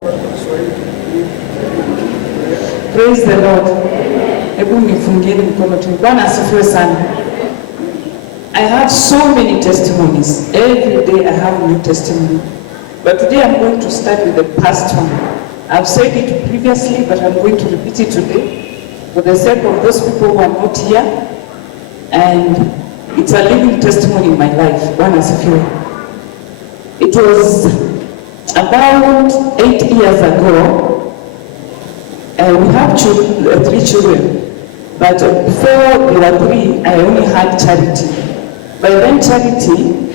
Praise the Lord. Hebu nifungieni mkono tu. Bwana asifiwe sana. I have so many testimonies. Every day I have new testimony. But today I'm going to start with the past one. I've said it previously, but I'm going to repeat it today for the sake of those people who are not here. And it's a living testimony in my life. Bwana asifiwe. It was about 8 years ago. We have 3 children, but before they were 3, I only had Charity. By then Charity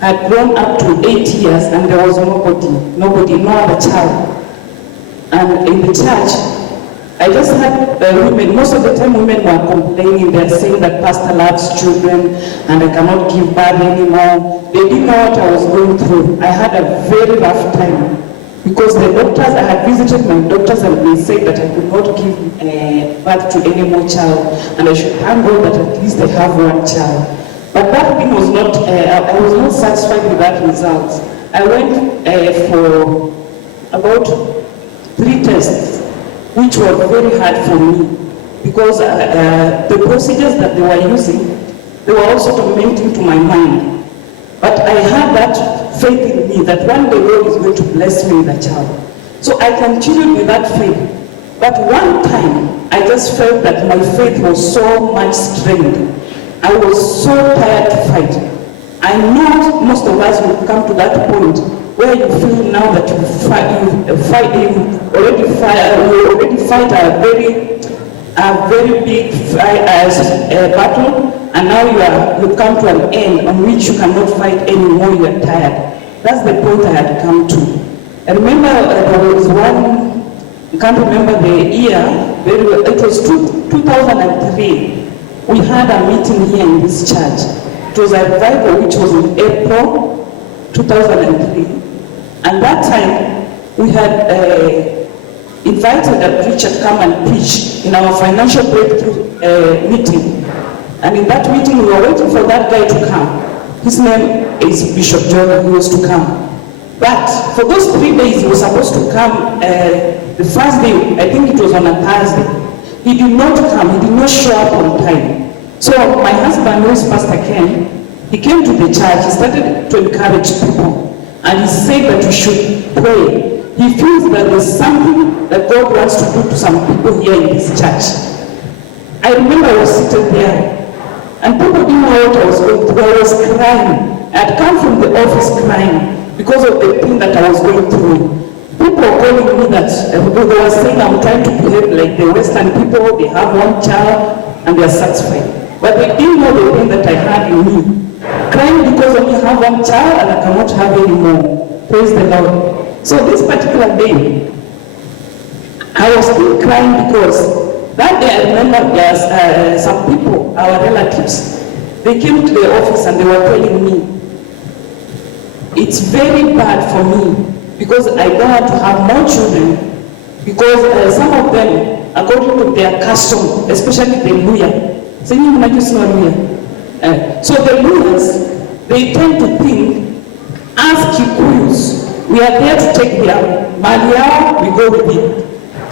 had grown up to 8 years and there was nobody, no other child. And in the church, I just had women, most of the time women were complaining, they're saying that pastor loves children and I cannot give birth anymore. They didn't know what I was going through. I had a very rough time. Because the doctors, I had visited my doctors and they said that I could not give birth to any more child and I should thank God that at least I have 1 child. But that thing was not, I was not satisfied with that result. I went for about 3 tests, which were very hard for me because the procedures that they were using, they were also tormenting to my mind. But I had that faith in me that one day God is going to bless me with a child. So I continued with that faith. But one time, I just felt that my faith was so much strained. I was so tired to fight. I know most of us will come to that point where you feel now that you already fight a very big battle. And now you come to an end on which you cannot fight anymore, you are tired. That's the point I had come to. I remember there was one, I can't remember the year very well, it was 2003. We had a meeting here in this church. It was a revival which was in April 2003. And that time we had invited a preacher to come and preach in our financial breakthrough meeting. And in that meeting, we were waiting for that guy to come. His name is Bishop John. He was to come. But for those 3 days, he was supposed to come the first day, I think it was on a Thursday. He did not come. He did not show up on time. So my husband, who is Pastor Ken, he came to the church. He started to encourage people. And he said that we should pray. He feels that there's something that God wants to do to some people here in this church. I remember I was seated there. And people didn't know what I was going through. I was crying. I had come from the office crying because of the pain that I was going through. People were calling me that they were saying I'm trying to behave like the Western people. They have 1 child and they are satisfied. But they didn't know the pain that I had in me. Crying because I only have 1 child and I cannot have any more. Praise the Lord. So this particular day, I was still crying because that day I remember there's some people, our relatives, they came to the office and they were telling me, it's very bad for me because I don't want to have more children because some of them, according to their custom, especially the Luya, so the Luyas, they tend to think, as Kikuyus, we are there to take their mali, we go with it.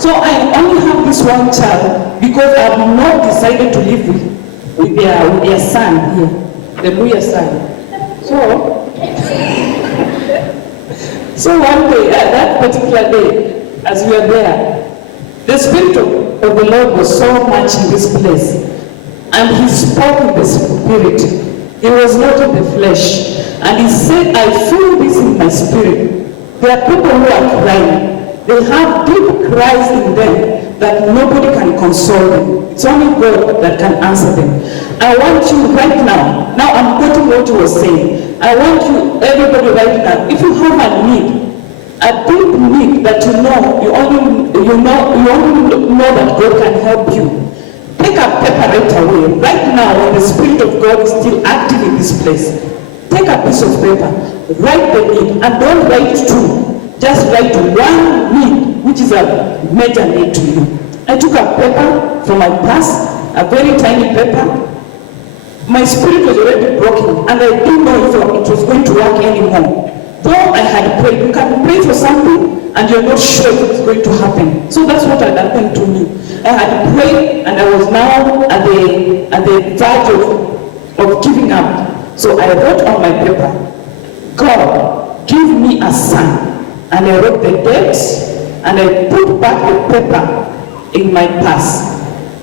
So I only have this 1 child because I have not decided to live with their son here, the Luya son. So one day, that particular day, as we were there, the Spirit of the Lord was so much in this place. And He spoke in the Spirit. He was not in the flesh. And He said, I feel this in my spirit. There are people who are crying. They have deep cries in them that nobody can console them. It's only God that can answer them. I want you right now I'm quoting what you were saying. I want you, everybody right now, if you have a need, a deep need that you only know that God can help you, take a paper right away. Right now, when the Spirit of God is still active in this place, take a piece of paper, write the need, and don't write 2. Just write 1 need, which is a major need to you. I took a paper from my purse, a very tiny paper. My spirit was already broken, and I didn't know if it was going to work anymore. Though I had prayed, you can pray for something, and you're not sure if it's going to happen. So that's what had happened to me. I had prayed, and I was now at the verge of giving up. So I wrote on my paper, God, give me a son. And I wrote the dates, and I put back the paper in my purse.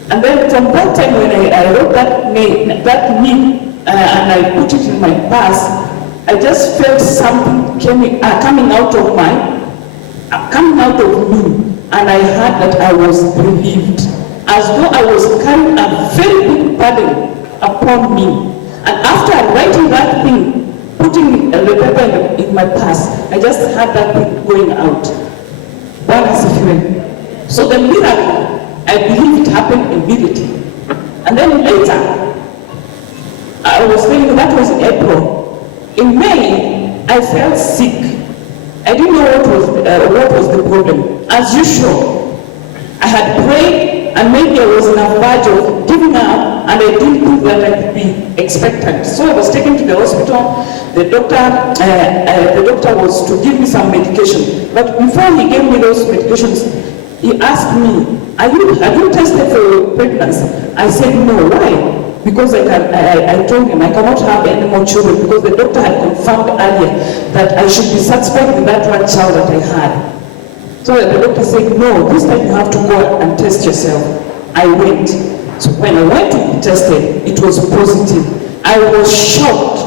And then from that time when I wrote that name, and I put it in my purse, I just felt something coming out of me, and I heard that I was relieved, as though I was carrying a very big burden upon me. And after writing that thing, putting the paper in my purse, I just had that thing going out. So the miracle, I believe it happened immediately. And then later, I was telling you that was in April. In May, I felt sick. I didn't know what was the problem. As usual, I had prayed, and maybe I was in a verge of giving up, and I didn't think that I could be expectant. So I was taken to the hospital. The doctor was to give me some medication. But before he gave me those medications, he asked me, have you tested for pregnancy? I said, no. Why? Because I told him I cannot have any more children, because the doctor had confirmed earlier that I should be satisfied with that one child that I had. So the doctor said, no, this time you have to go and test yourself. I went. So when I went to be tested, it was positive. I was shocked.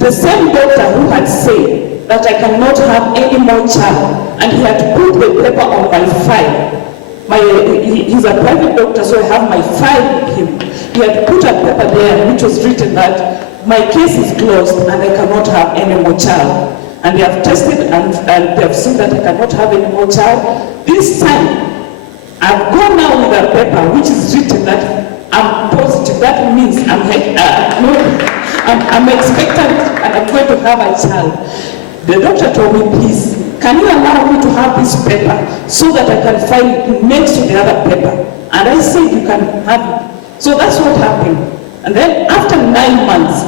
The same doctor who had said that I cannot have any more child, and he had put the paper on my file. He's a private doctor, so I have my file with him. He had put a paper there which was written that my case is closed and I cannot have any more child. And they have tested and they have seen that I cannot have any more child. This time, I've gone now with a paper which is written that I'm positive. That means I'm expectant and I'm going to have a child. The doctor told me, please, can you allow me to have this paper so that I can file it next to the other paper? And I said, you can have it. So that's what happened. And then after 9 months,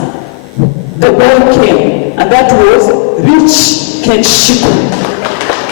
the boy came, and that was Rich Kenshiku.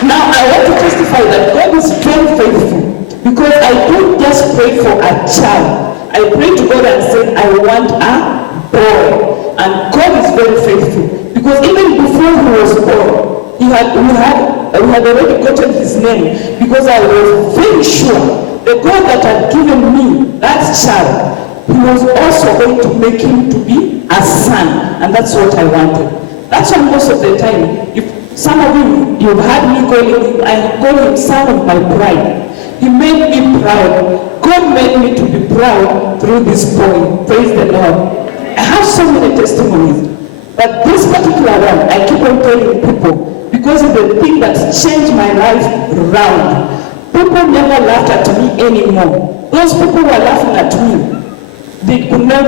Now I want to testify that God is very faithful, because I don't just pray for a child. I prayed to God and said, I want a boy. And God is very faithful, because even before he was born, we had already gotten his name, because I was very sure the God that had given me that child, he was also going to make him to be a son, and that's what I wanted. That's why most of the time, if some of you've heard me calling him, I call him son of my pride. He made me proud. God made me to be proud through this boy. Praise the Lord. I have so many testimonies, but this particular one, I keep on telling people, because it's the thing that changed my life around. People never laughed at me anymore. Those people who were laughing at me, they could not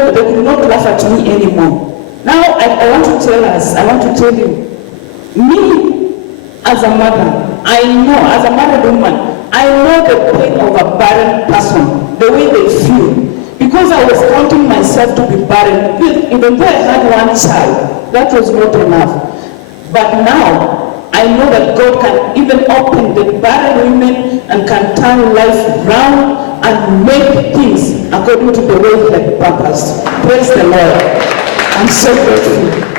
laugh at me anymore. Now I want to tell you, me as a mother, I know, as a married woman, I know the pain of a barren person, the way they feel. Because I was counting myself to be barren, even though I had one child, that was not enough. But now, I know that God can even open the barren women and can turn life around and make things according to the way He had purposed. Praise the Lord. I'm so grateful.